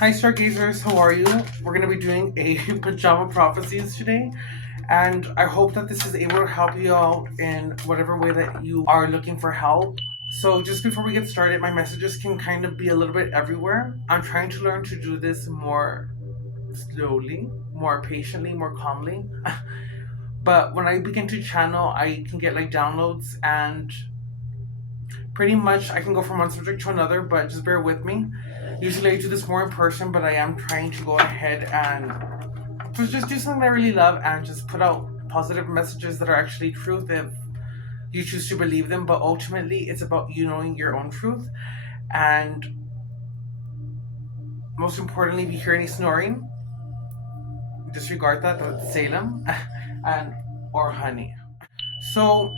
Hi, Stargazers, how are you? We're going to be doing a pajama prophecies today, and I hope that this is able to help you out in whatever way that you are looking for help. So, just before we get started, my messages can kind of be a little bit everywhere. I'm trying to learn to do this more slowly, more patiently, more calmly. But when I begin to channel, I can get like downloads, and pretty much I can go from one subject to another, but just bear with me. Usually I do this more in person, but I am trying to go ahead and just do something I really love and just put out positive messages that are actually truth if you choose to believe them. But ultimately, it's about you knowing your own truth. And most importantly, if you hear any snoring, disregard that. That's Salem and or honey. So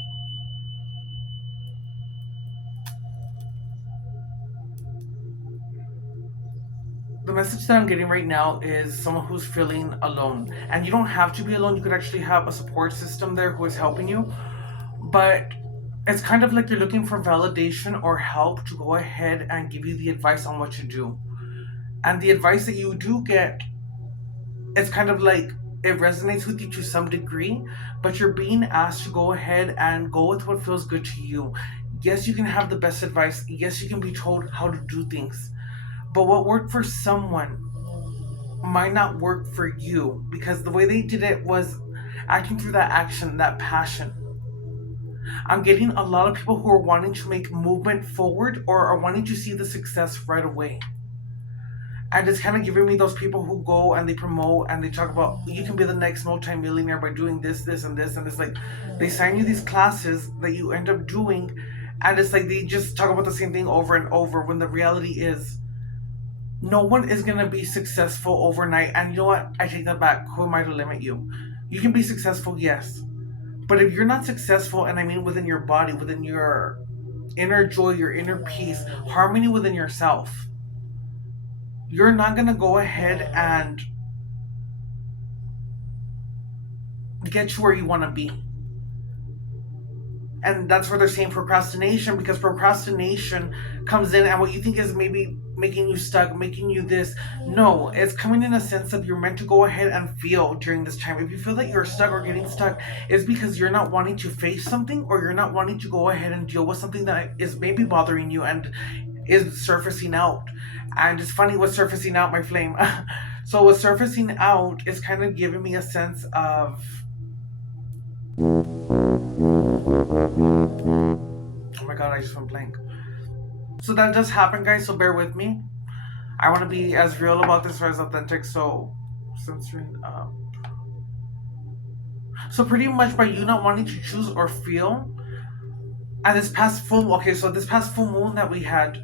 the message that I'm getting right now is someone who's feeling alone. And you don't have to be alone. You could actually have a support system there who is helping you. But it's kind of like you're looking for validation or help to go ahead and give you the advice on what to do. And the advice that you do get, it's kind of like it resonates with you to some degree, but you're being asked to go ahead and go with what feels good to you. Yes, you can have the best advice. Yes, you can be told how to do things. But what worked for someone might not work for you because the way they did it was acting through that action, that passion. I'm getting a lot of people who are wanting to make movement forward or are wanting to see the success right away. And it's kind of giving me those people who go and they promote and they talk about you can be the next multi-millionaire by doing this, this, and this. And it's like they sign you these classes that you end up doing, and it's like they just talk about the same thing over and over when the reality is no one is going to be successful overnight. And you know what? I take that back. Who am I to limit you? You can be successful, yes. But if you're not successful, and I mean within your body, within your inner joy, your inner peace, harmony within yourself, you're not going to go ahead and get to where you want to be. And that's where they're saying procrastination, because procrastination comes in and what you think is maybe making you stuck, making you this. No, it's coming in a sense of you're meant to go ahead and feel during this time. If you feel that you're stuck or getting stuck, it's because you're not wanting to face something or you're not wanting to go ahead and deal with something that is maybe bothering you and is surfacing out. And it's funny what's surfacing out, my flame. So what's surfacing out is kind of giving me a sense of, oh my god, I just went blank. So that does happen, guys, so bear with me. I want to be as real about this or as authentic, so censoring so pretty much by you not wanting to choose or feel, and this past full moon that we had,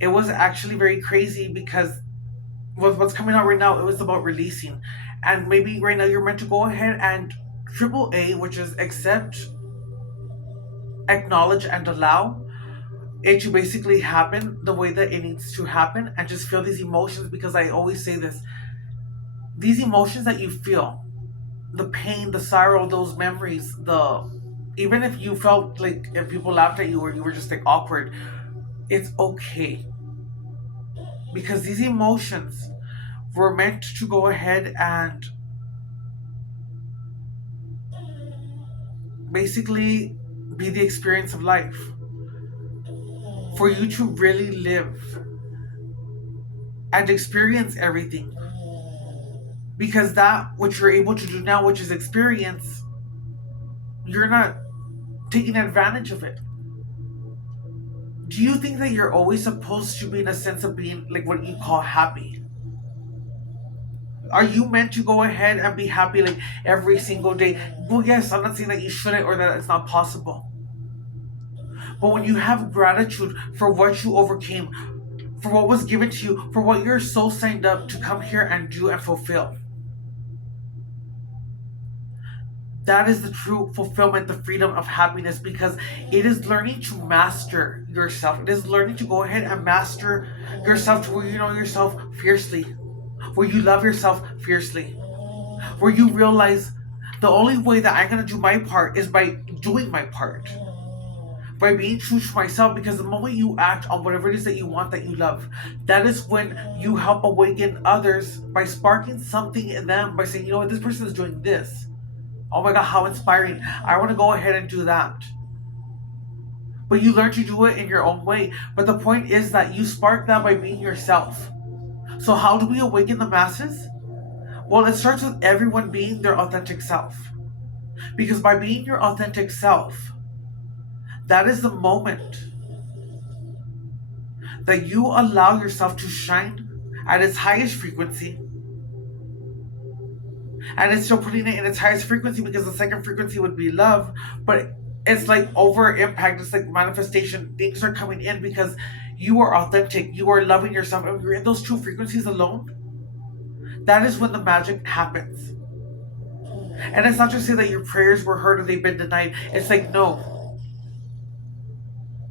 it was actually very crazy because with what's coming out right now, it was about releasing. And maybe right now you're meant to go ahead and triple A, which is accept, acknowledge, and allow it to basically happen the way that it needs to happen and just feel these emotions, because I always say this, these emotions that you feel, the pain, the sorrow, those memories, the even if you felt like if people laughed at you or you were just like awkward, it's okay, because these emotions were meant to go ahead and basically be the experience of life for you to really live and experience everything, because that what you're able to do now, which is experience, you're not taking advantage of it. Do you think that you're always supposed to be in a sense of being like what you call happy? Are you meant to go ahead and be happy like every single day? Well, yes, I'm not saying that you shouldn't or that it's not possible. But when you have gratitude for what you overcame, for what was given to you, for what you're so signed up to come here and do and fulfill, that is the true fulfillment, the freedom of happiness, because it is learning to master yourself. It is learning to go ahead and master yourself to where you know yourself fiercely, where you love yourself fiercely, where you realize the only way that I'm going to do my part is by doing my part, by being true to myself, because the moment you act on whatever it is that you want, that you love, that is when you help awaken others by sparking something in them, by saying, you know what, this person is doing this. Oh my god, how inspiring. I want to go ahead and do that. But you learn to do it in your own way. But the point is that you spark that by being yourself. So, how do we awaken the masses? Well, it starts with everyone being their authentic self. Because by being your authentic self, that is the moment that you allow yourself to shine at its highest frequency. And it's still putting it in its highest frequency, because the second frequency would be love. But it's like over impact, it's like manifestation. Things are coming in because you are authentic, you are loving yourself, and you're in those two frequencies alone. That is when the magic happens. And it's not to say that your prayers were heard or they've been denied. It's like, no,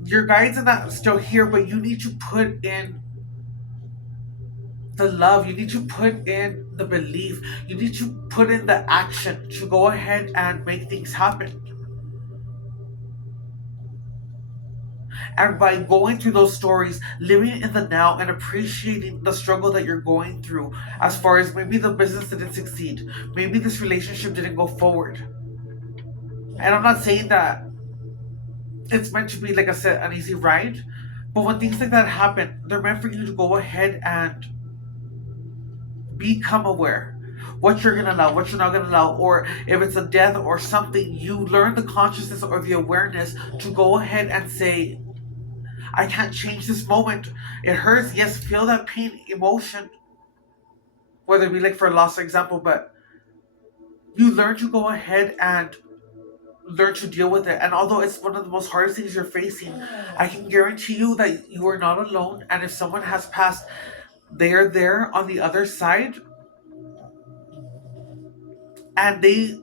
your guides are not still here, but you need to put in the love, you need to put in the belief, you need to put in the action to go ahead and make things happen. And by going through those stories, living in the now and appreciating the struggle that you're going through, as far as maybe the business didn't succeed, maybe this relationship didn't go forward. And I'm not saying that it's meant to be, like I said, an easy ride, but when things like that happen, they're meant for you to go ahead and become aware what you're gonna allow, what you're not gonna allow, or if it's a death or something, you learn the consciousness or the awareness to go ahead and say, I can't change this moment. It hurts, yes, feel that pain, emotion, whether it be like for a loss, for example, but you learn to go ahead and learn to deal with it. And although it's one of the most hardest things you're facing, I can guarantee you that you are not alone. And if someone has passed, they are there on the other side, and they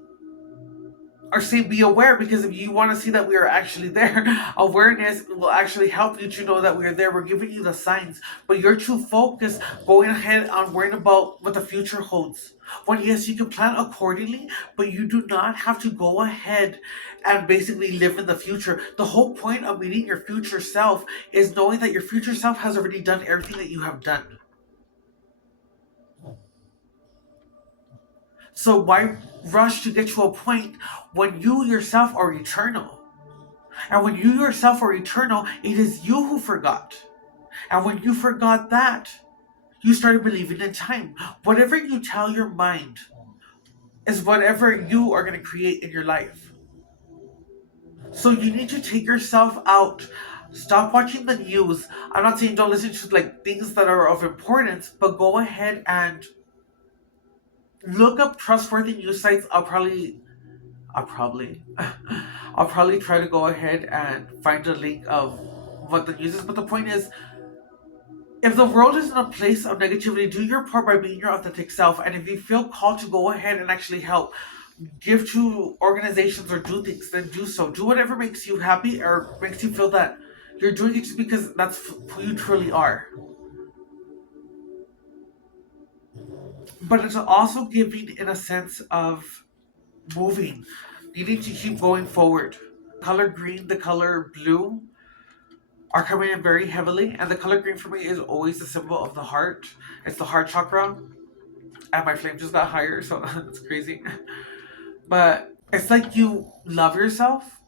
are saying be aware, because if you want to see that we are actually there, awareness will actually help you to know that we are there. We're giving you the signs, but your true focus going ahead on worrying about what the future holds. When yes, you can plan accordingly, but you do not have to go ahead and basically live in the future. The whole point of meeting your future self is knowing that your future self has already done everything that you have done. So why rush to get to a point when you yourself are eternal? And when you yourself are eternal, it is you who forgot. And when you forgot that, you started believing in time. Whatever you tell your mind is whatever you are going to create in your life. So you need to take yourself out. Stop watching the news. I'm not saying don't listen to like things that are of importance, but go ahead and look up trustworthy news sites. I'll probably I'll probably try to go ahead and find a link of what the news is. But the point is, if the world is in a place of negativity, do your part by being your authentic self. And if you feel called to go ahead and actually help, give to organizations or do things, then do so. Do whatever makes you happy or makes you feel that you're doing it just because that's who you truly are. But it's also giving in a sense of moving. You need to keep going forward. Color green, the color blue are coming in very heavily, and the color green for me is always the symbol of the heart. It's the heart chakra, and my flame just got higher, so it's crazy. But it's like you love yourself,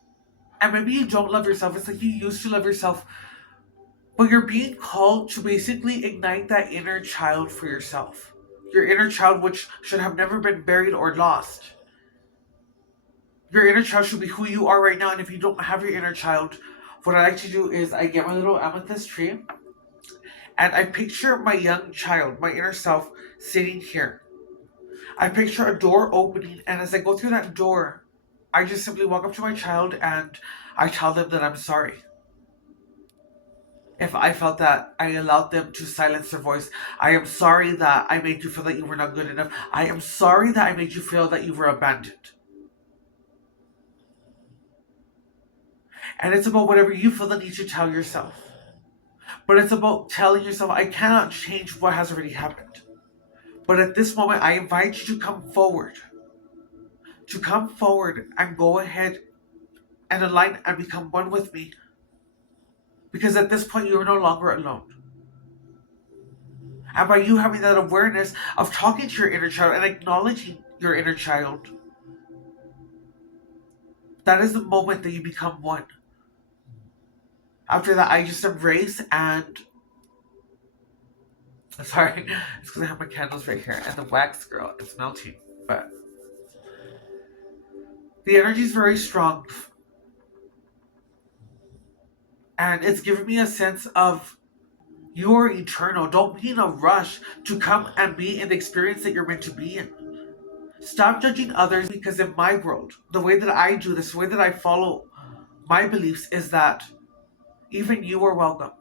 and maybe you don't love yourself. It's like you used to love yourself, but you're being called to basically ignite that inner child for yourself. Your inner child, which should have never been buried or lost. Your inner child should be who you are right now. And if you don't have your inner child, what I like to do is I get my little amethyst tree and I picture my young child, my inner self, sitting here. I picture a door opening, and as I go through that door, I just simply walk up to my child and I tell them that I'm sorry. If I felt that I allowed them to silence their voice, I am sorry that I made you feel that you were not good enough. I am sorry that I made you feel that you were abandoned. And it's about whatever you feel the need to tell yourself. But it's about telling yourself, I cannot change what has already happened. But at this moment, I invite you to come forward. To come forward and go ahead and align and become one with me. Because at this point, you're no longer alone. And by you having that awareness of talking to your inner child and acknowledging your inner child, that is the moment that you become one. After that, I just embrace and. Sorry, it's because I have my candles right here and the wax, girl, it's melting. But the energy is very strong and it's giving me a sense of you're eternal. Don't be in a rush to come and be in the experience that you're meant to be in. Stop judging others because in my world, the way that I do this, the way that I follow my beliefs is that even you are welcome.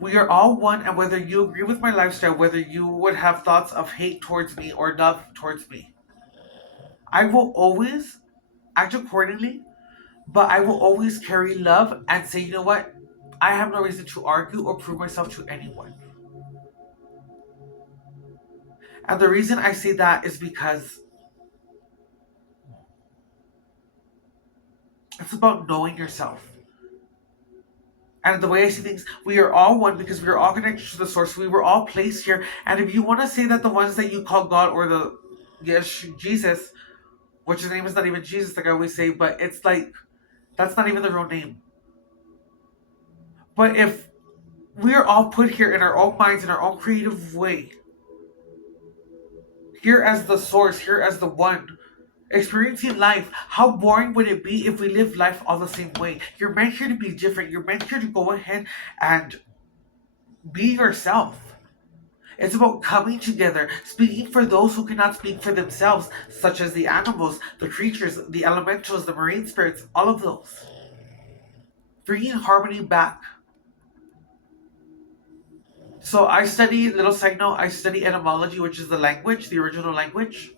We are all one, and whether you agree with my lifestyle, whether you would have thoughts of hate towards me or love towards me, I will always act accordingly, but I will always carry love and say, you know what? I have no reason to argue or prove myself to anyone. And the reason I say that is because it's about knowing yourself. And the way I see things, we are all one because we are all connected to the source. We were all placed here. And if you want to say that the ones that you call God or the, yes, Jesus, which his name is not even Jesus, like I always say, but it's like, that's not even the real name. But if we are all put here in our own minds, in our own creative way, here as the source, here as the one, experiencing life, how boring would it be if we live life all the same way? You're meant here to be different. You're meant here to go ahead and be yourself. It's about coming together, speaking for those who cannot speak for themselves, such as the animals, the creatures, the elementals, the marine spirits, all of those. Bringing harmony back. So I study, little side note, I study etymology, which is the language, the original language.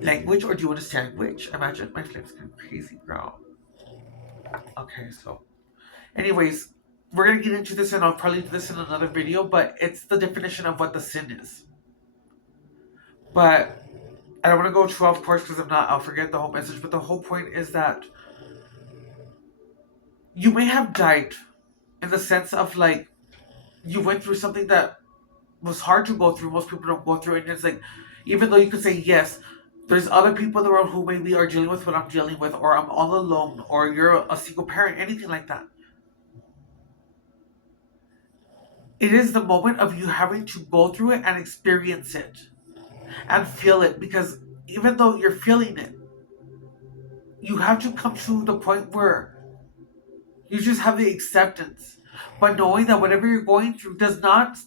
Language, or do you want to sandwich? Imagine my flame's kind of crazy, girl. Okay, so. Anyways, we're going to get into this and I'll probably do this in another video, but it's the definition of what the sin is. But I don't want to go too off course because if not, I'll forget the whole message. But the whole point is that you may have died in the sense of like you went through something that was hard to go through. Most people don't go through it. And it's like, even though you could say yes, there's other people in the world who maybe are dealing with what I'm dealing with, or I'm all alone, or you're a single parent, anything like that. It is the moment of you having to go through it and experience it and feel it because even though you're feeling it, you have to come to the point where you just have the acceptance, but knowing that whatever you're going through does not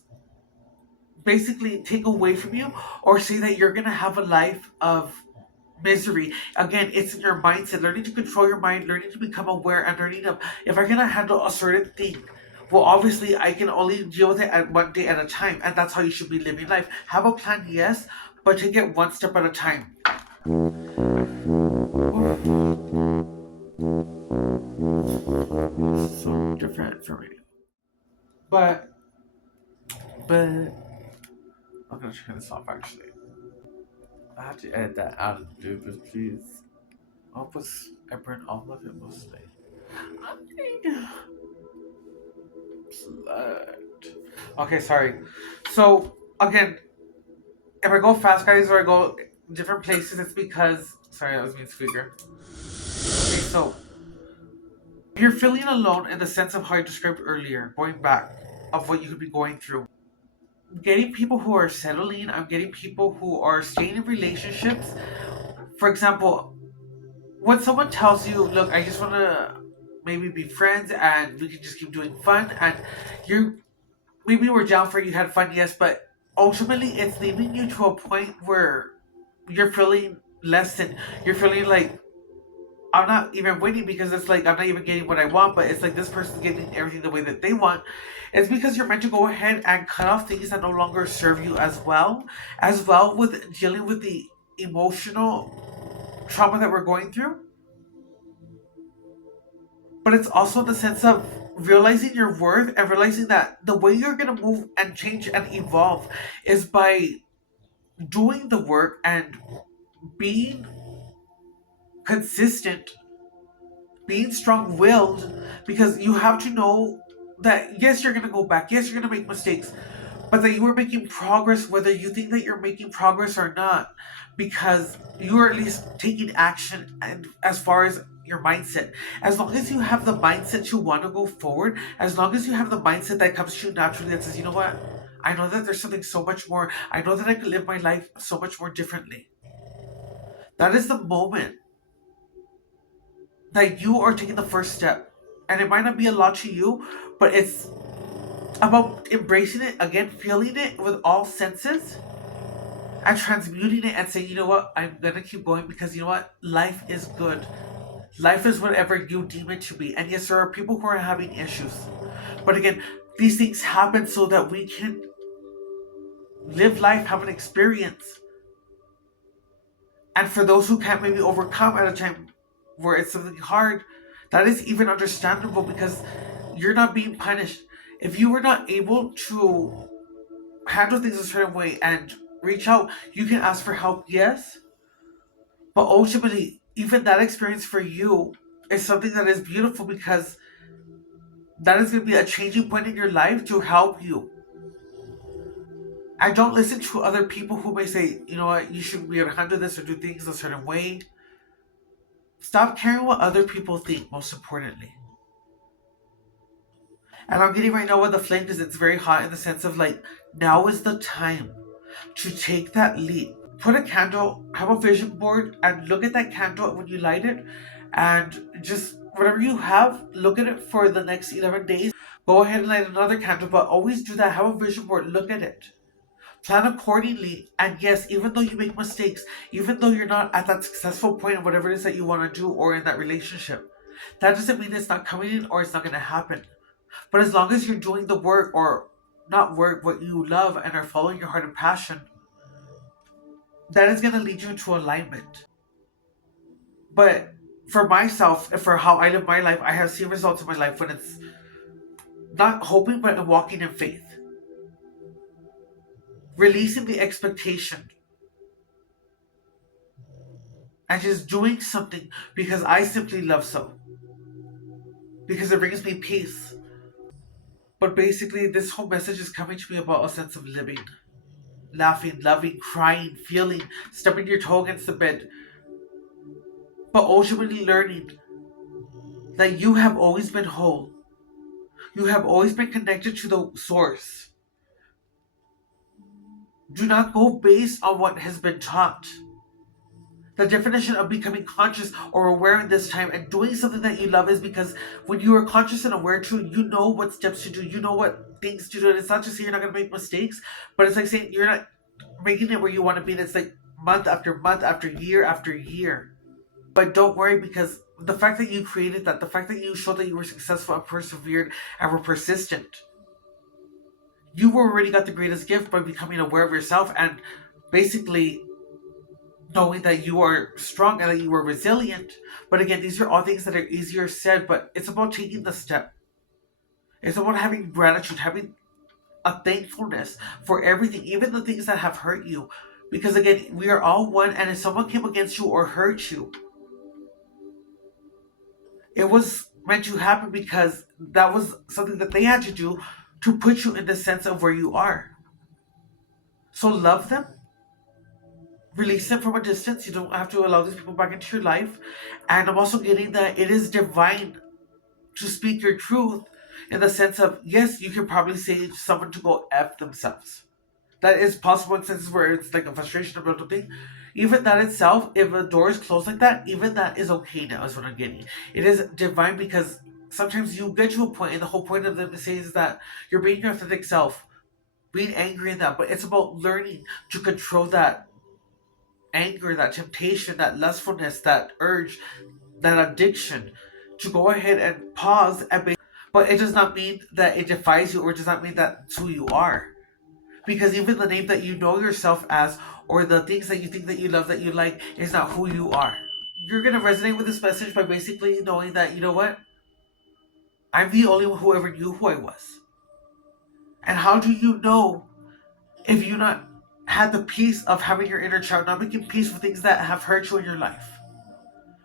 basically take away from you or say that you're going to have a life of misery. Again, it's in your mindset, learning to control your mind, learning to become aware, and learning to, if I cannot handle a certain thing, well, obviously, I can only deal with it at one day at a time, and that's how you should be living life. Have a plan, yes, but take it one step at a time. So different for me. But I'm gonna turn this off actually. I have to edit that out of the but please. I burn all of it mostly. Slut. Okay, sorry. So again, if I go fast, guys, or I go different places, it's because sorry, that was me speaker. Okay, so if you're feeling alone in the sense of how I described earlier, going back of what you could be going through. Getting people who are settling, I'm getting people who are staying in relationships. For example, when someone tells you, look, I just want to maybe be friends and we can just keep doing fun, and you maybe we're down for it, you had fun, yes, but ultimately it's leading you to a point where you're feeling less than, you're feeling like, I'm not even winning because it's like I'm not even getting what I want, but it's like this person's getting everything the way that they want. It's because you're meant to go ahead and cut off things that no longer serve you as well with dealing with the emotional trauma that we're going through. But it's also the sense of realizing your worth and realizing that the way you're gonna move and change and evolve is by doing the work and being consistent, being strong-willed, because you have to know that yes, you're gonna go back, yes, you're gonna make mistakes, but that you are making progress whether you think that you're making progress or not, because you are at least taking action. And as far as your mindset, as long as you have the mindset to want to go forward, as long as you have the mindset that comes to you naturally that says, you know what, I know that there's something so much more, I know that I could live my life so much more differently, that is the moment that you are taking the first step. And it might not be a lot to you, but it's about embracing it again, feeling it with all senses, and transmuting it and saying, you know what, I'm gonna keep going, because you know what, life is good. Life is whatever you deem it to be. And yes, there are people who are having issues. But again, these things happen so that we can live life, have an experience. And for those who can't maybe overcome at a time where it's something hard, that is even understandable, because you're not being punished. If you were not able to handle things a certain way and reach out, you can ask for help, yes. But ultimately, even that experience for you is something that is beautiful, because that is going to be a changing point in your life to help you. And don't listen to other people who may say, you know what, you shouldn't be able to handle this or do things a certain way. Stop caring what other people think, most importantly. And I'm getting right now with the flame because it's very hot, in the sense of like, now is the time to take that leap. Put a candle, have a vision board, and look at that candle when you light it. And just whatever you have, look at it for the next 11 days. Go ahead and light another candle, but always do that. Have a vision board, look at it. Plan accordingly. And yes, even though you make mistakes, even though you're not at that successful point of whatever it is that you want to do or in that relationship, that doesn't mean it's not coming in or it's not going to happen. But as long as you're doing the work, or not work, what you love and are following your heart and passion, that is going to lead you into alignment. But for myself and for how I live my life, I have seen results in my life when it's not hoping, but walking in faith. Releasing the expectation and just doing something because I simply love so. Because it brings me peace. But basically, this whole message is coming to me about a sense of living, laughing, loving, crying, feeling, stubbing your toe against the bed, but ultimately learning that you have always been whole. You have always been connected to the source. Do not go based on what has been taught. The definition of becoming conscious or aware in this time and doing something that you love is because when you are conscious and aware to, you know what steps to do, you know what things to do. And it's not just saying you're not going to make mistakes, but it's like saying you're not making it where you want to be. And it's like month after year after year. But don't worry, because the fact that you created that, the fact that you showed that you were successful and persevered and were persistent, you already got the greatest gift by becoming aware of yourself and basically knowing that you are strong and that you are resilient. But again, these are all things that are easier said, but it's about taking the step. It's about having gratitude, having a thankfulness for everything, even the things that have hurt you. Because again, we are all one, and if someone came against you or hurt you, it was meant to happen because that was something that they had to do to put you in the sense of where you are. So love them, release them from a distance. You don't have to allow these people back into your life. And I'm also getting that it is divine to speak your truth, in the sense of, yes, you can probably say to someone to go F themselves. That is possible in senses where it's like a frustration or mental thing. Even that itself, if a door is closed like that, even that is okay now, is what I'm getting. It is divine, because sometimes you get to a point, and the whole point of them to say is that you're being your authentic self, being angry in that, but it's about learning to control that anger, that temptation, that lustfulness, that urge, that addiction, to go ahead and pause and but it does not mean that it defies you, or it does not mean that's who you are. Because even the name that you know yourself as, or the things that you think that you love, that you like, is not who you are. You're going to resonate with this message by basically knowing that, you know what? I'm the only one who ever knew who I was. And how do you know if you not had the peace of having your inner child, not making peace with things that have hurt you in your life?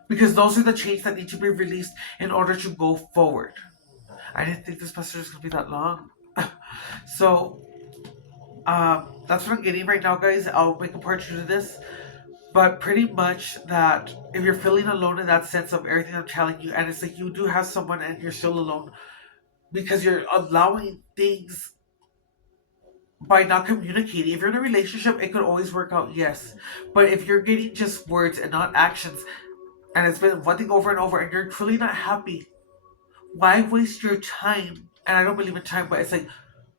because those are the chains that need to be released in order to go forward. I didn't think this message was gonna be that long. So that's what I'm getting right now, guys. I'll make a part two to this. But pretty much that if you're feeling alone in that sense of everything I'm telling you, and it's like you do have someone and you're still alone because you're allowing things by not communicating. If you're in a relationship, it could always work out, yes. But if you're getting just words and not actions, and it's been one thing over and over, and you're truly not happy, why waste your time? And I don't believe in time, but it's like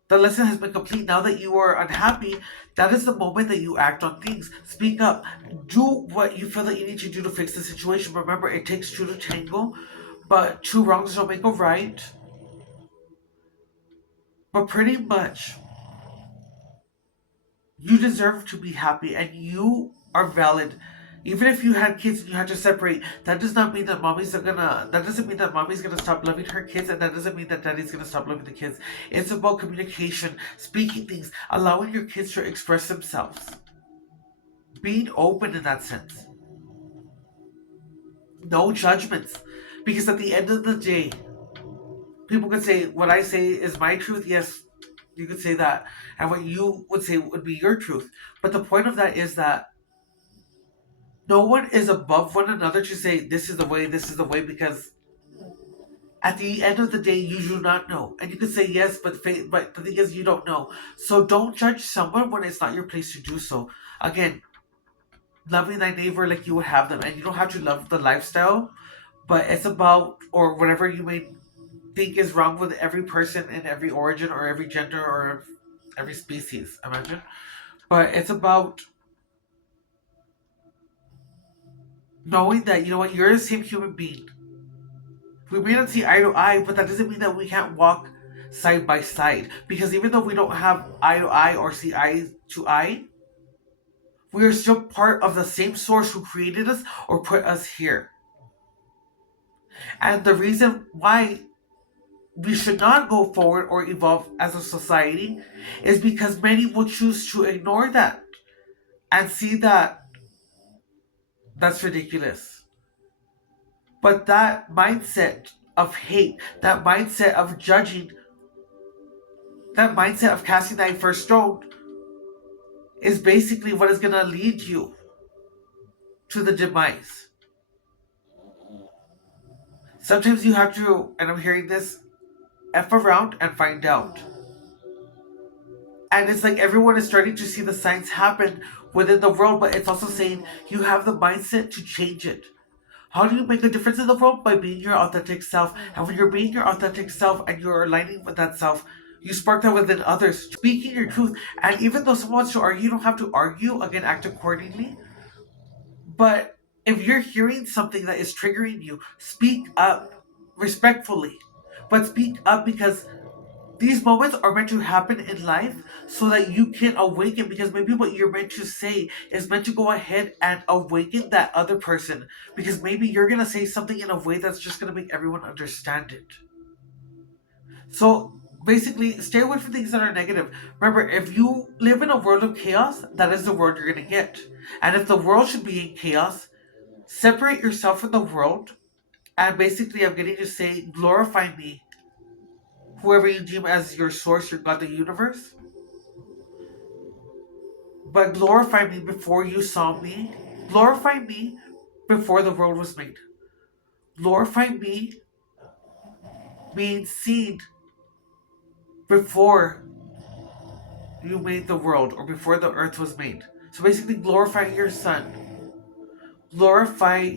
the lesson has been complete. Now that you are unhappy, that is the moment that you act on things. Speak up. Do what you feel that you need to do to fix the situation. Remember, it takes two to tango, but two wrongs don't make a right. But pretty much, you deserve to be happy and you are valid. Even if you had kids and you had to separate, that does not mean that that doesn't mean that mommy's gonna stop loving her kids, and that doesn't mean that daddy's gonna stop loving the kids. It's about communication, speaking things, allowing your kids to express themselves, being open in that sense. No judgments. Because at the end of the day, people could say, what I say is my truth, yes, you could say that. And what you would say would be your truth. But the point of that is that no one is above one another to say this is the way, because at the end of the day, you do not know. And you can say yes, but the thing is, you don't know. So don't judge someone when it's not your place to do so. Again, loving thy neighbor like you would have them. And you don't have to love the lifestyle, but it's about, or whatever you may think is wrong with every person in every origin or every gender or every species, imagine. But it's about knowing that, you know what, you're the same human being. We may not see eye to eye, but that doesn't mean that we can't walk side by side. Because even though we don't have eye to eye or see eye to eye, we are still part of the same source who created us or put us here. And the reason why we should not go forward or evolve as a society is because many will choose to ignore that and see that that's ridiculous. But that mindset of hate, that mindset of judging, that mindset of casting that first stone is basically what is going to lead you to the demise. Sometimes you have to, and I'm hearing this, F around and find out. And it's like everyone is starting to see the signs happen within the world, but it's also saying you have the mindset to change it. How do you make a difference in the world? By being your authentic self. And when you're being your authentic self and you're aligning with that self, you spark that within others, speaking your truth. And even though someone wants to argue, you don't have to argue. Again, act accordingly. But if you're hearing something that is triggering you, speak up respectfully. But speak up because these moments are meant to happen in life so that you can awaken, because maybe what you're meant to say is meant to go ahead and awaken that other person, because maybe you're going to say something in a way that's just going to make everyone understand it. So basically, stay away from things that are negative. Remember, if you live in a world of chaos, that is the world you're going to get. And if the world should be in chaos, separate yourself from the world. And basically, I'm getting to say, glorify me, whoever you deem as your source, your God, the universe. But glorify me before you saw me. Glorify me before the world was made. Glorify me being seen before you made the world or before the earth was made. So basically, glorify your son. Glorify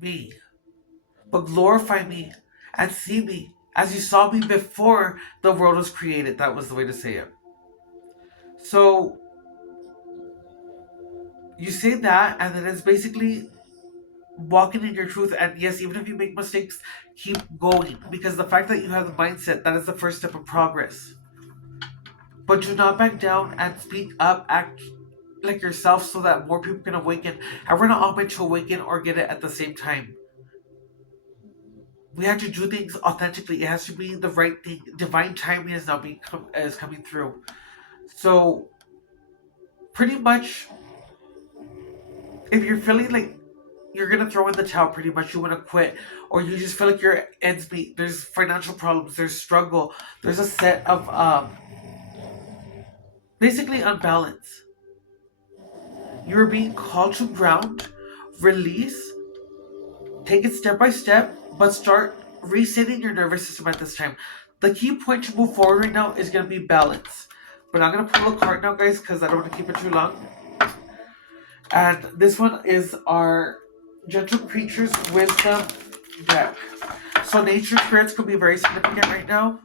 me. But glorify me and see me as you saw me before the world was created. That was the way to say it. So you say that, and then it's basically walking in your truth. And yes, even if you make mistakes, keep going, because the fact that you have the mindset, that is the first step of progress. But do not back down and speak up, act like yourself so that more people can awaken. And we're not all meant to awaken or get it at the same time. We have to do things authentically. It has to be the right thing. Divine timing is now is coming through. So pretty much, if you're feeling like you're gonna throw in the towel pretty much. You want to quit, or you just feel like your ends meet. There's financial problems. There's struggle. There's a set of basically unbalance. You're being called to ground, release, take it step by step, but start resetting your nervous system at this time. The key point to move forward right now is gonna be balance. But I'm gonna pull a card now, guys, because I don't want to keep it too long. And this one is our Gentle Creatures Wisdom deck. So nature spirits could be very significant right now.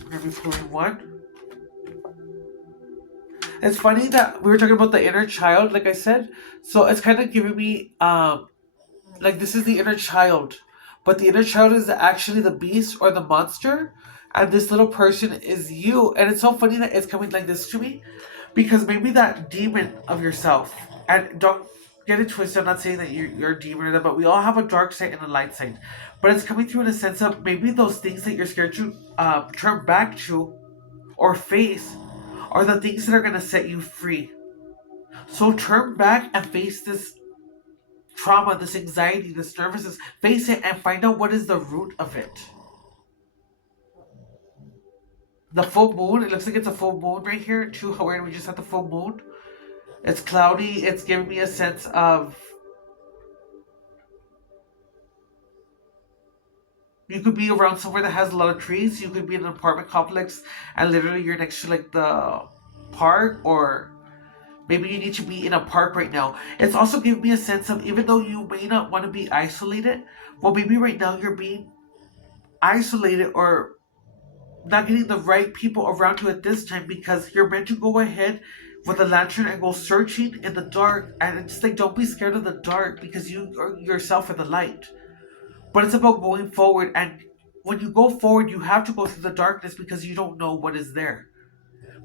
I'm gonna be pulling one. It's funny that we were talking about the inner child, like I said. So it's kind of giving me like this is the inner child, but the inner child is actually the beast or the monster, and this little person is you. And it's so funny that it's coming like this to me, because maybe that demon of yourself, and don't get it twisted, I'm not saying that you're a demon or that, but we all have a dark side and a light side. But it's coming through in a sense of maybe those things that you're scared to turn back to or face are the things that are going to set you free. So turn back and face this trauma, this anxiety, this nervousness. Face it and find out what is the root of it. The full moon, it looks like it's a full moon right here too. However, we just had the full moon. It's cloudy. It's giving me a sense of you could be around somewhere that has a lot of trees. You could be in an apartment complex and literally you're next to like the park, or maybe you need to be in a park right now. It's also giving me a sense of even though you may not want to be isolated, well, maybe right now you're being isolated or not getting the right people around you at this time, because you're meant to go ahead with a lantern and go searching in the dark. And it's like, don't be scared of the dark because you are yourself are the light. But it's about going forward. And when you go forward, you have to go through the darkness because you don't know what is there.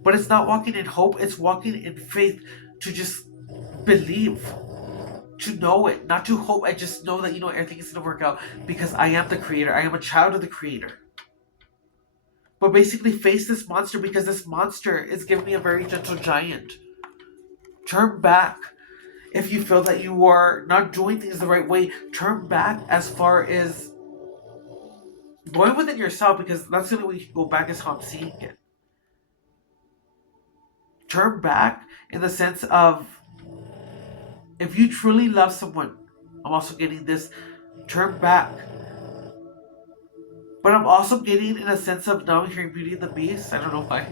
But it's not walking in hope, it's walking in faith to just believe, to know it, not to hope. I just know that, everything is going to work out because I am the creator. I am a child of the creator. But basically face this monster, because this monster is giving me a very gentle giant. Turn back. If you feel that you are not doing things the right way, turn back as far as going within yourself, because that's the only way you can go back, is how I'm seeing it. Turn back in the sense of if you truly love someone, I'm also getting this, turn back. But I'm also getting in a sense of now hearing Beauty and the Beast. I don't know why.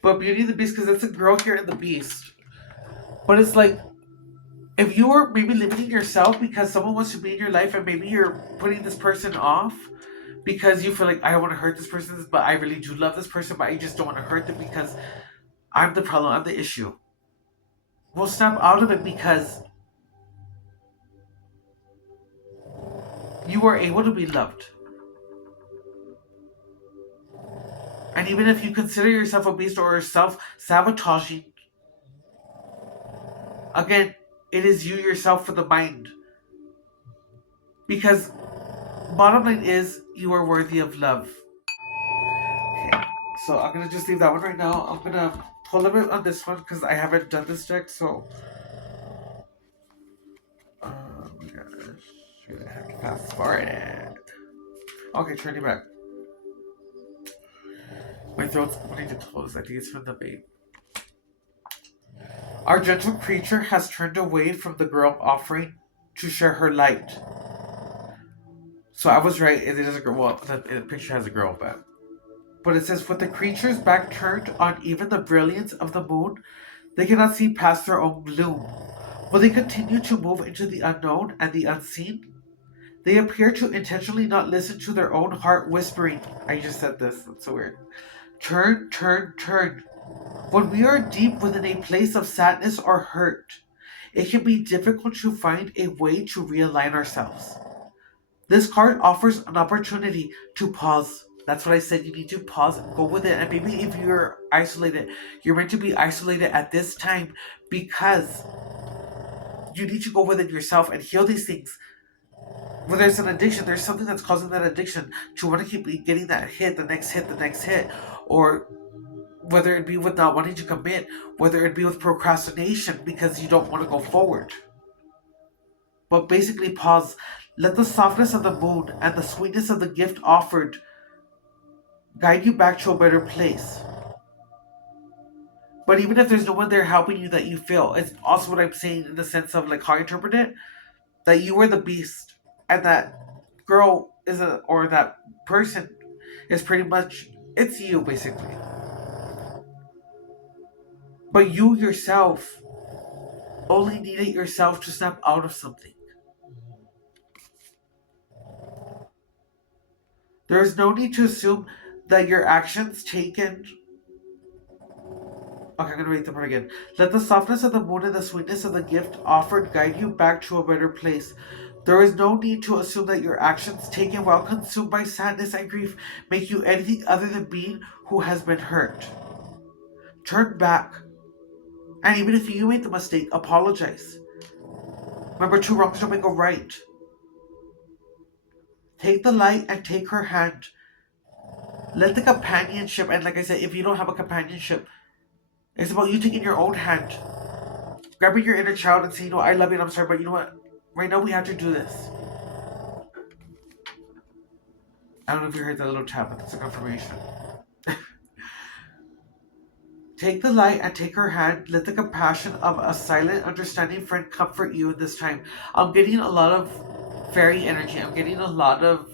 But Beauty and the Beast, because it's a girl here in the Beast. But it's like, if you are maybe limiting yourself because someone wants to be in your life and maybe you're putting this person off because you feel like, I don't want to hurt this person, but I really do love this person, but I just don't want to hurt them because I'm the problem, I'm the issue. We'll snap out of it because you are able to be loved. And even if you consider yourself a beast or self-sabotaging, again, it is you yourself for the mind. Because bottom line is, you are worthy of love. Okay, so I'm going to just leave that one right now. I'm going to pull a bit on this one because I haven't done this deck, so... Oh my gosh. I have to fast forward it. Okay, turn it back. My throat's wanting to close. I think it's from the vape. Our gentle creature has turned away from the girl offering to share her light. So I was right. It is a girl. Well, the picture has a girl, but it says, with the creature's back turned on even the brilliance of the moon, they cannot see past their own gloom. Will they continue to move into the unknown and the unseen? They appear to intentionally not listen to their own heart whispering. I just said this. That's so weird. Turn, turn, turn. When we are deep within a place of sadness or hurt, it can be difficult to find a way to realign ourselves. This card offers an opportunity to pause. That's what I said. You need to pause and go with it. And maybe if you're isolated, you're meant to be isolated at this time because you need to go within yourself and heal these things. Whether it's an addiction, there's something that's causing that addiction to want to keep getting that hit, the next hit, the next hit, or whether it be with not wanting to commit, whether it be with procrastination because you don't want to go forward. But basically, pause. Let the softness of the moon and the sweetness of the gift offered guide you back to a better place. But even if there's no one there helping you that you feel, it's also what I'm saying in the sense of like how I interpret it, that you were the beast and that girl is a, or that person is pretty much, it's you basically. But you yourself only needed yourself to snap out of something. There is no need to assume that your actions taken. Okay, I'm gonna read the part again. Let the softness of the moon and the sweetness of the gift offered guide you back to a better place. There is no need to assume that your actions taken while consumed by sadness and grief make you anything other than being who has been hurt. Turn back. And even if you made the mistake, apologize. Remember, two wrongs don't make a right. Take the light and take her hand. Let the companionship, and like I said, if you don't have a companionship, it's about you taking your own hand, grabbing your inner child and saying, you know, I love you and I'm sorry, but you know what? Right now we have to do this. I don't know if you heard that little tap, but that's a confirmation. Take the light and take her hand. Let the compassion of a silent, understanding friend comfort you in this time. I'm getting a lot of fairy energy. I'm getting a lot of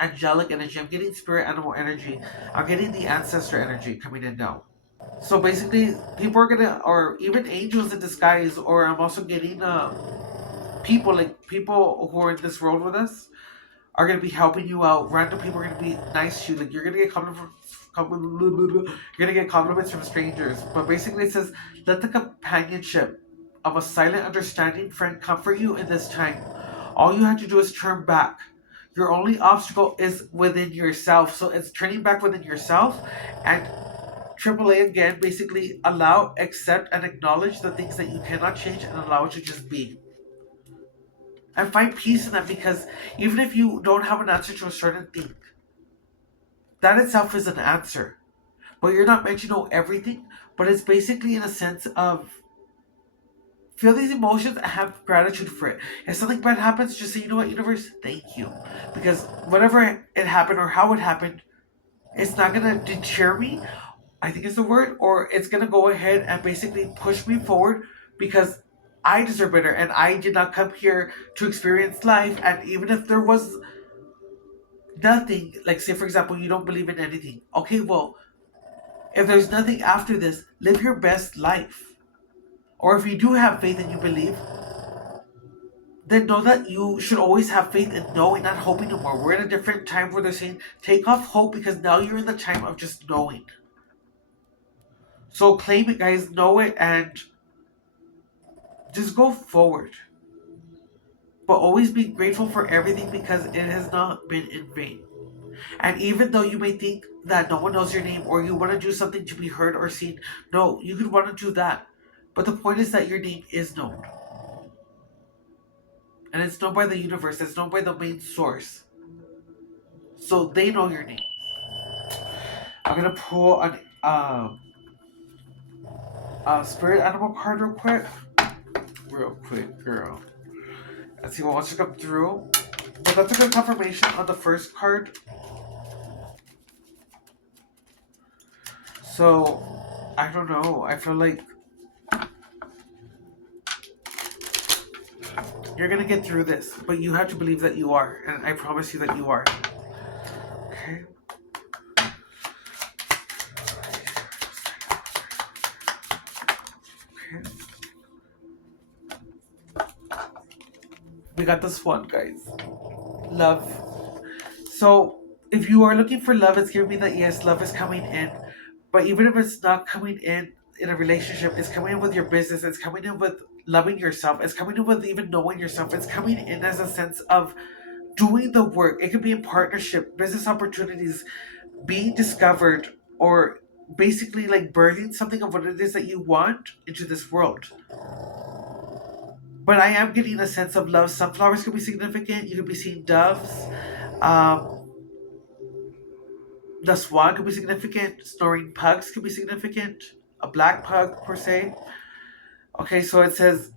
angelic energy. I'm getting spirit animal energy. I'm getting the ancestor energy coming in now. So basically, people are gonna, or even angels in disguise, or I'm also getting people, like people who are in this world with us, are gonna be helping you out. Random people are gonna be nice to you. Like you're gonna get you're gonna get compliments from strangers. But basically, it says, let the companionship of a silent, understanding friend comfort you in this time. All you have to do is turn back. Your only obstacle is within yourself. So it's turning back within yourself and AAA again, basically allow, accept, and acknowledge the things that you cannot change and allow it to just be. And find peace in that because even if you don't have an answer to a certain thing, that itself is an answer. But you're not meant to know everything, but it's basically in a sense of feel these emotions and have gratitude for it. If something bad happens, just say, you know what, universe, thank you. Because whatever it happened or how it happened, it's not gonna deter me, I think is the word, or it's gonna go ahead and basically push me forward because I deserve better and I did not come here to experience life. And even if there was nothing, like say for example, you don't believe in anything. Okay, well, if there's nothing after this, live your best life. Or if you do have faith and you believe, then know that you should always have faith in knowing, not hoping no more. We're in a different time where they're saying take off hope because now you're in the time of just knowing. So claim it, guys, know it, and just go forward. But always be grateful for everything because it has not been in vain. And even though you may think that no one knows your name or you want to do something to be heard or seen, no, you could want to do that. But the point is that your name is known. And it's known by the universe, it's known by the main source. So they know your name. I'm gonna pull a spirit animal card real quick. Real quick, girl. Let's see what wants to come through. But that's a good confirmation on the first card. So, I don't know. I feel like you're gonna get through this, but you have to believe that you are, and I promise you that you are. Okay. Okay. We got this one, guys. Love. So, if you are looking for love, it's giving me that yes, love is coming in. But even if it's not coming in a relationship, it's coming in with your business, it's coming in with loving yourself, it's coming in with even knowing yourself, it's coming in as a sense of doing the work. It could be in partnership, business opportunities, being discovered, or basically like birthing something of what it is that you want into this world. But I am getting a sense of love. Sunflowers could be significant. You could be seeing doves. Um, the swan could be significant. Snoring pugs could be significant. A black pug, per se. Okay, so it says,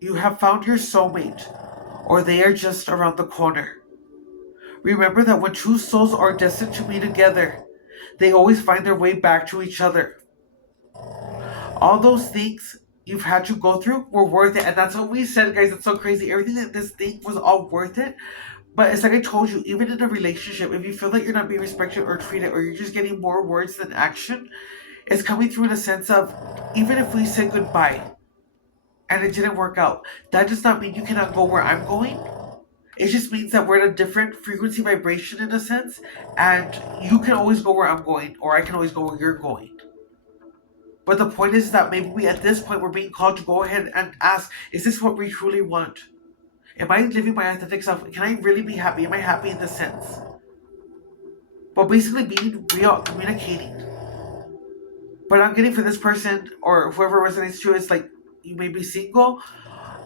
you have found your soulmate, or they are just around the corner. Remember that when two souls are destined to be together, they always find their way back to each other. All those things you've had to go through were worth it. And that's what we said, guys. It's so crazy. Everything that this thing was all worth it. But it's like I told you, even in a relationship, if you feel that you're not being respected or treated, or you're just getting more words than action, it's coming through in a sense of, even if we said goodbye and it didn't work out, that does not mean you cannot go where I'm going. It just means that we're at a different frequency vibration in a sense, and you can always go where I'm going, or I can always go where you're going. But the point is that maybe we, at this point, we're being called to go ahead and ask, is this what we truly want? Am I living my authentic self? Can I really be happy? Am I happy in this sense? But basically being real, communicating. But I'm getting for this person, or whoever resonates to, it's like, you may be single,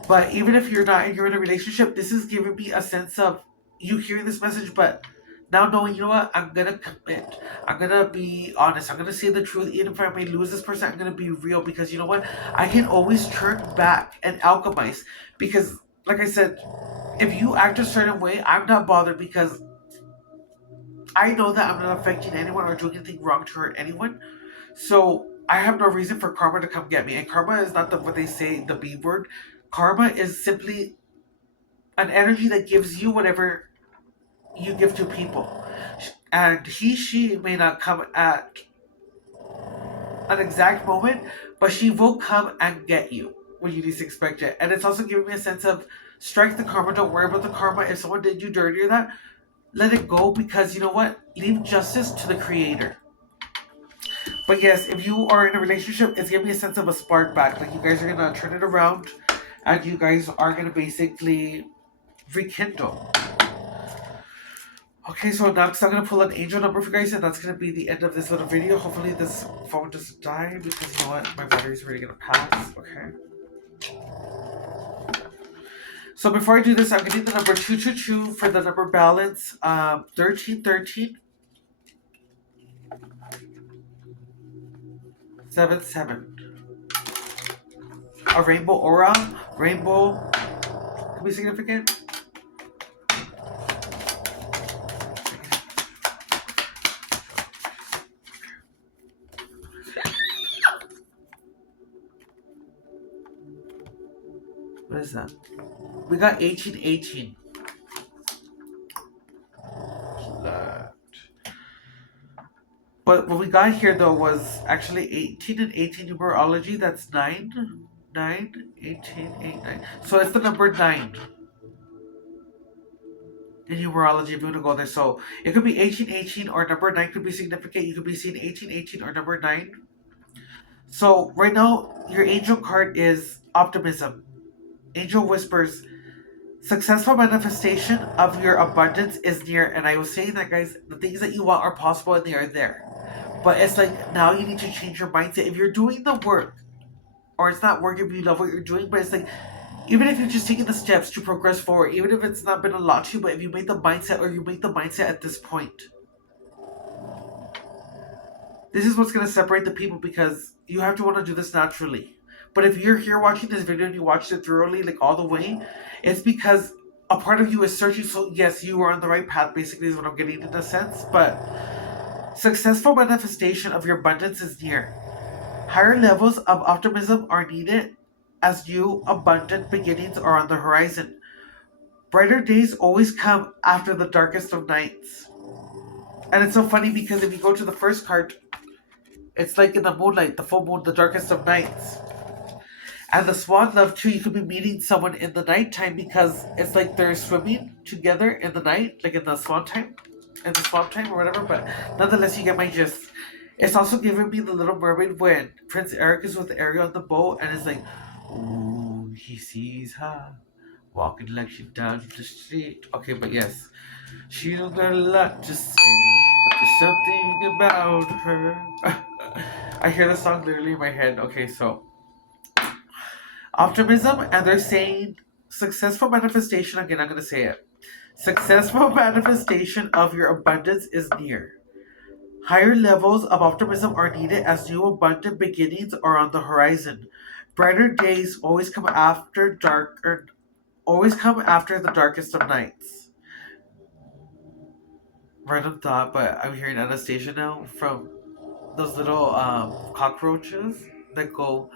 but even if you're not and you're in a relationship, this is giving me a sense of you hearing this message, but now knowing, you know what, I'm gonna commit. I'm gonna be honest. I'm gonna say the truth. Even if I may lose this person, I'm gonna be real, because you know what? I can always turn back and alchemize. Because, like I said, if you act a certain way, I'm not bothered, because I know that I'm not affecting anyone or doing anything wrong to hurt anyone. So I have no reason for karma to come get me. And karma is not what they say, the B word. Karma is simply an energy that gives you whatever you give to people. And she may not come at an exact moment, but she will come and get you when you least expect it. And it's also giving me a sense of, strike the karma, don't worry about the karma. If someone did you dirty or that, let it go, because you know what? Leave justice to the creator. But yes, if you are in a relationship, it's giving me a sense of a spark back. Like you guys are gonna turn it around, and you guys are gonna basically rekindle. Okay, so next I'm gonna pull an angel number for you guys, and that's gonna be the end of this little video. Hopefully this phone doesn't die, because you know what, my battery's already gonna pass. Okay. So before I do this, I'm gonna need the number 222 for the number balance. 1313 77. A rainbow aura. Rainbow can be significant. What is that? We got 1818. But what we got here though was actually 18 and 18 numerology. That's 9. 9, 18, 8, 9. So it's the number 9 in numerology if you want to go there. So it could be 1818, or number 9 could be significant. You could be seeing 1818 or number 9. So right now, your angel card is Optimism. Angel whispers, successful manifestation of your abundance is near. And I was saying that, guys, the things that you want are possible and they are there. But it's like, now you need to change your mindset. If you're doing the work, or it's not work if you love what you're doing, but it's like, even if you're just taking the steps to progress forward, even if it's not been a lot to you, but if you made the mindset, or you make the mindset at this point, this is what's going to separate the people, because you have to want to do this naturally. But if you're here watching this video and you watched it thoroughly, like all the way, it's because a part of you is searching. So yes, you are on the right path, basically, is what I'm getting in a sense. But successful manifestation of your abundance is near. Higher levels of optimism are needed, as new abundant beginnings are on the horizon. Brighter days always come after the darkest of nights. And it's so funny, because if you go to the first card, it's like in the moonlight, the full moon, the darkest of nights. And the swan love too, you could be meeting someone in the nighttime, because it's like they're swimming together in the night, like in the swan time, or whatever. But nonetheless, you get my gist. It's also giving me the Little Mermaid when Prince Eric is with Ariel on the boat, and it's like, ooh, he sees her walking like she down the street. Okay, but yes, she don't got a lot to say, but there's something about her. I hear the song literally in my head. Okay, so Optimism, and they're saying successful manifestation. Again, I'm going to say it. Successful manifestation of your abundance is near. Higher levels of optimism are needed as new abundant beginnings are on the horizon. Brighter days always come after the darkest of nights. Random thought, but I'm hearing Anastasia now from those little cockroaches that go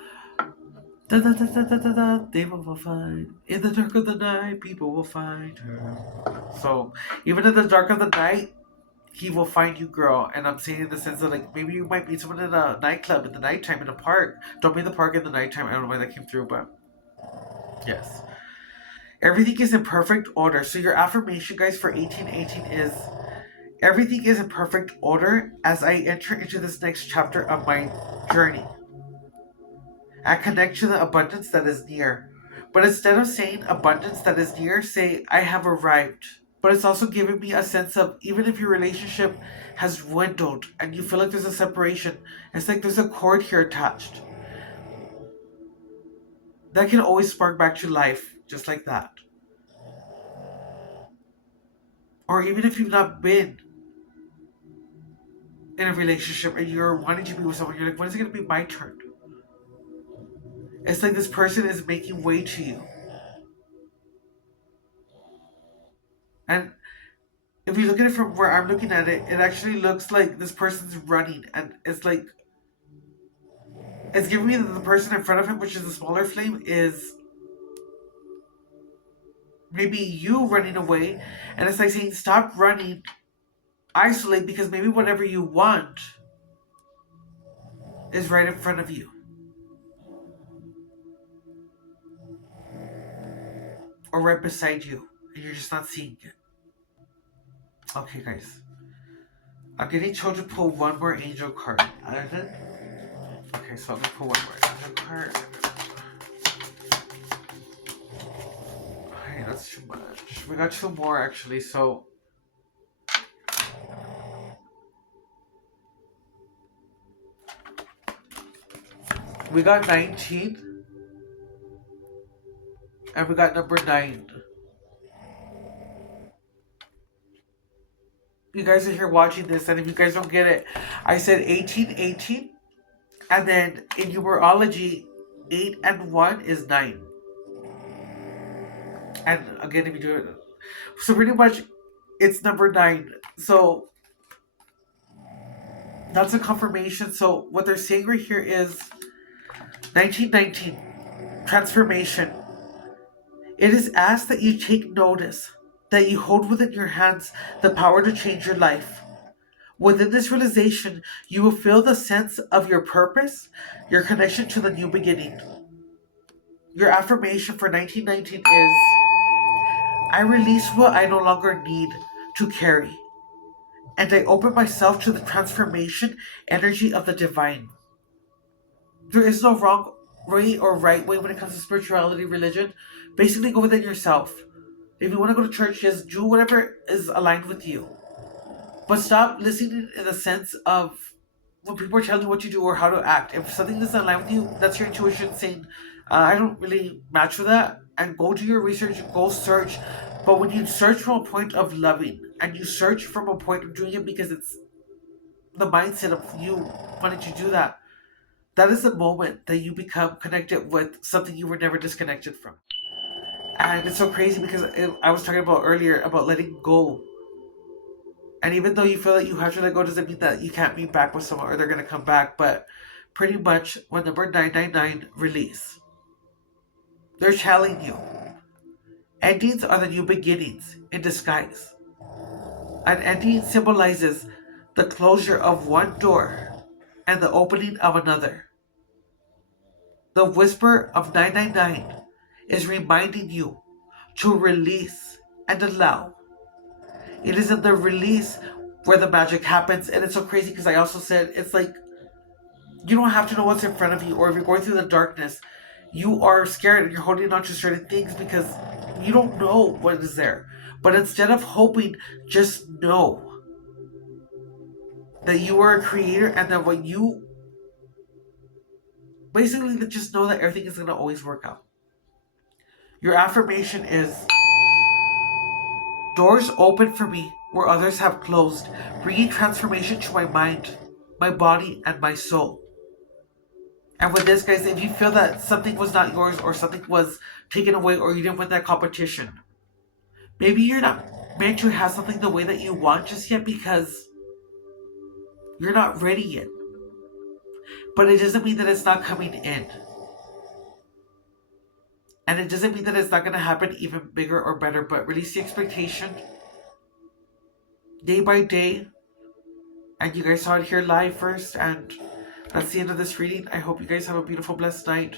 da da da da da da da. They will find in the dark of the night. People will find her. So even in the dark of the night, he will find you, girl. And I'm saying in the sense that like maybe you might meet someone in a nightclub in the nighttime in a park. Don't be in the park in the nighttime. I don't know why that came through, but yes. Everything is in perfect order. So your affirmation, guys, for 1818 is everything is in perfect order as I enter into this next chapter of my journey. I connect to the abundance that is near. But instead of saying abundance that is near, say I have arrived. But it's also giving me a sense of even if your relationship has dwindled and you feel like there's a separation, it's like there's a cord here attached. That can always spark back to life, just like that. Or even if you've not been in a relationship and you're wanting to be with someone, you're like, when is it going to be my turn? It's like this person is making way to you. And if you look at it from where I'm looking at it, it actually looks like this person's running. And it's like, it's giving me that the person in front of him, which is the smaller flame, is maybe you running away. And it's like saying, stop running, isolate, because maybe whatever you want is right in front of you. Or right beside you. And you're just not seeing it. Okay, guys. I'm getting told to pull one more angel card. Okay, so I'm gonna pull one more angel card. Okay, that's too much. We got two more actually, so we got 19 and we got number 9. You guys are here watching this, and if you guys don't get it, I said 1818, and then in numerology, 8 and 1 is 9. And again, if you do it, so pretty much it's number 9. So that's a confirmation. So what they're saying right here is 1919, transformation. It is asked that you take notice, that you hold within your hands the power to change your life. Within this realization, you will feel the sense of your purpose, your connection to the new beginning. Your affirmation for 1919 is I release what I no longer need to carry, and I open myself to the transformation energy of the divine. There is no wrong way or right way when it comes to spirituality, religion. Basically, go within yourself. If you want to go to church, just do whatever is aligned with you. But stop listening in the sense of when people are telling you what to do or how to act. If something doesn't align with you, that's your intuition saying, I don't really match with that. And go do your research, go search. But when you search from a point of loving and you search from a point of doing it because it's the mindset of you wanting to do that, that is the moment that you become connected with something you were never disconnected from. And it's so crazy because I was talking about earlier about letting go. And even though you feel like you have to let go, doesn't mean that you can't meet back with someone or they're going to come back. But pretty much when number 999 release, they're telling you endings are the new beginnings in disguise. An ending symbolizes the closure of one door and the opening of another. The whisper of 999 is reminding you to release and allow. It is in the release where the magic happens. And it's so crazy because I also said it's like you don't have to know what's in front of you, or if you're going through the darkness, you are scared and you're holding on to certain things because you don't know what is there. But instead of hoping, just know that you are a creator and that what you basically just know that everything is going to always work out. Your affirmation is, doors open for me where others have closed, bringing transformation to my mind, my body, and my soul. And with this, guys, if you feel that something was not yours or something was taken away or you didn't win that competition, maybe you're not meant to have something the way that you want just yet because you're not ready yet. But it doesn't mean that it's not coming in. And it doesn't mean that it's not going to happen even bigger or better, but release the expectation day by day. And you guys saw it here live first, and that's the end of this reading. I hope you guys have a beautiful, blessed night.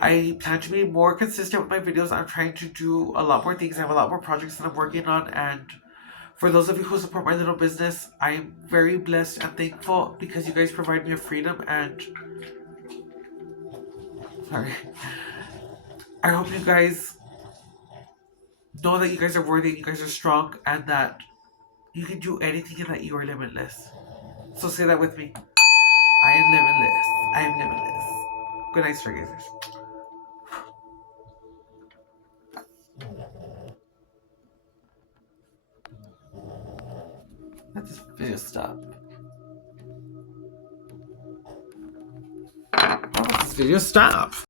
I plan to be more consistent with my videos. I'm trying to do a lot more things. I have a lot more projects that I'm working on, and for those of you who support my little business, I'm very blessed and thankful because you guys provide me a freedom, and sorry. I hope you guys know that you guys are worthy, you guys are strong, and that you can do anything and that you are limitless. So say that with me. I am limitless. I am limitless. Good night, stargazers. Let this video stop. Why won't this video stop?